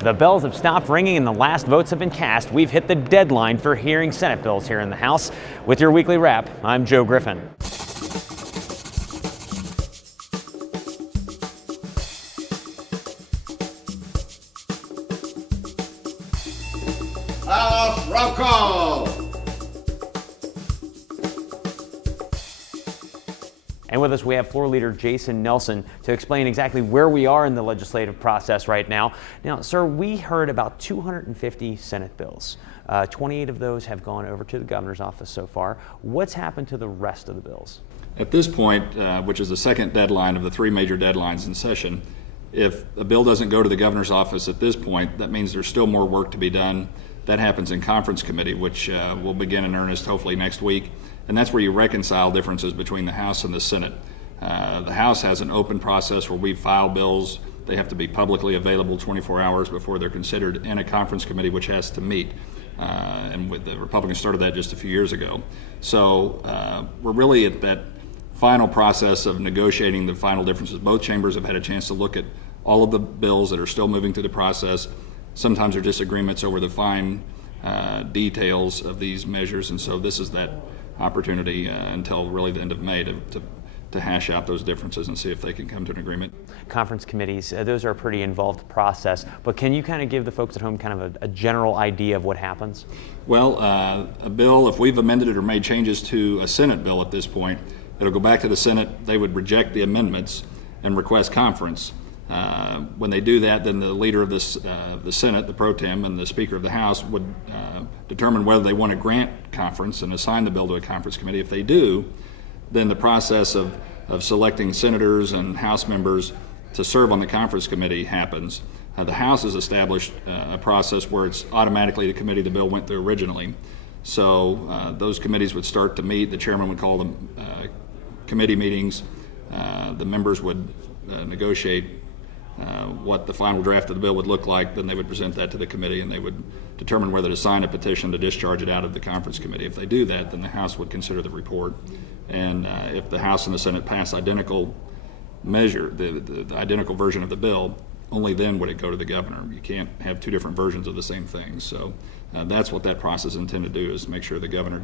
The bells have stopped ringing and the last votes have been cast. We've hit the deadline for hearing Senate bills here in the House. With your weekly wrap, I'm Joe Griffin. Roll call. And with us, we have Floor Leader Jason Nelson to explain exactly where we are in the legislative process right now. Now, sir, we heard about 250 Senate bills. 28 of those have gone over to the governor's office so far. What's happened to the rest of the bills? At this point, which is the second deadline of the three major deadlines in session, if a bill doesn't go to the governor's office at this point, that means there's still more work to be done. That happens in conference committee, which will begin in earnest hopefully next week. And that's where you reconcile differences between the House and the Senate. The House has an open process where we file bills. They have to be publicly available 24 hours before they're considered in a conference committee, which has to meet. And the Republicans started that just a few years ago. So we're really at that final process of negotiating the final differences. Both chambers have had a chance to look at all of the bills that are still moving through the process. Sometimes there are disagreements over the fine details of these measures, and so this is that opportunity until really the end of May to hash out those differences and see if they can come to an agreement. Conference committees, those are a pretty involved process, but can you kind of give the folks at home kind of a general idea of what happens? Well, a bill, if we've amended it or made changes to a Senate bill at this point, it'll go back to the Senate. They would reject the amendments and request conference. When they do that, then the leader of the Senate, the pro tem, and the Speaker of the House would determine whether they want to grant conference and assign the bill to a conference committee. If they do, then the process of selecting senators and House members to serve on the conference committee happens. The House has established a process where it's automatically the committee the bill went through originally. So those committees would start to meet. The chairman would call them committee meetings. The members would negotiate what the final draft of the bill would look like. Then they would present that to the committee and they would determine whether to sign a petition to discharge it out of the conference committee. If they do that, then the House would consider the report. And if the House and the Senate pass identical measure, the identical version of the bill, only then would it go to the governor. You can't have two different versions of the same thing. So that's what that process is intended to do, is make sure the governor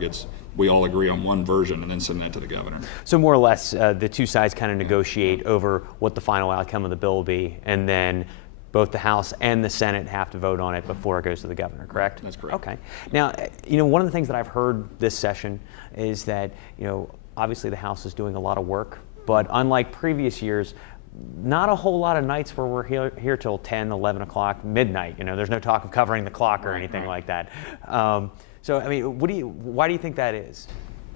we all agree on one version and then send that to the governor. So more or less, the two sides kind of negotiate over what the final outcome of the bill will be, and then both the House and the Senate have to vote on it before it goes to the governor, correct? That's correct. Okay. Now, one of the things that I've heard this session is that, obviously the House is doing a lot of work, but unlike previous years, not a whole lot of nights where we're here till 10, 11 o'clock, midnight. There's no talk of covering the clock or anything like that. So, why do you think that is?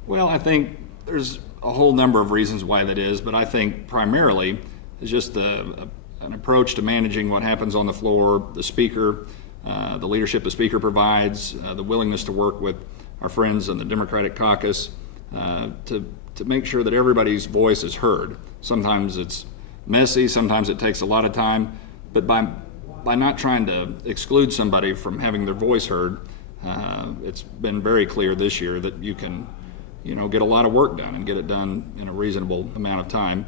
Well, I think there's a whole number of reasons why that is, but I think primarily is just an approach to managing what happens on the floor. The Speaker, the leadership the Speaker provides, the willingness to work with our friends in the Democratic caucus to make sure that everybody's voice is heard. Sometimes it's messy, sometimes it takes a lot of time, but by not trying to exclude somebody from having their voice heard, it's been very clear this year that you can get a lot of work done and get it done in a reasonable amount of time.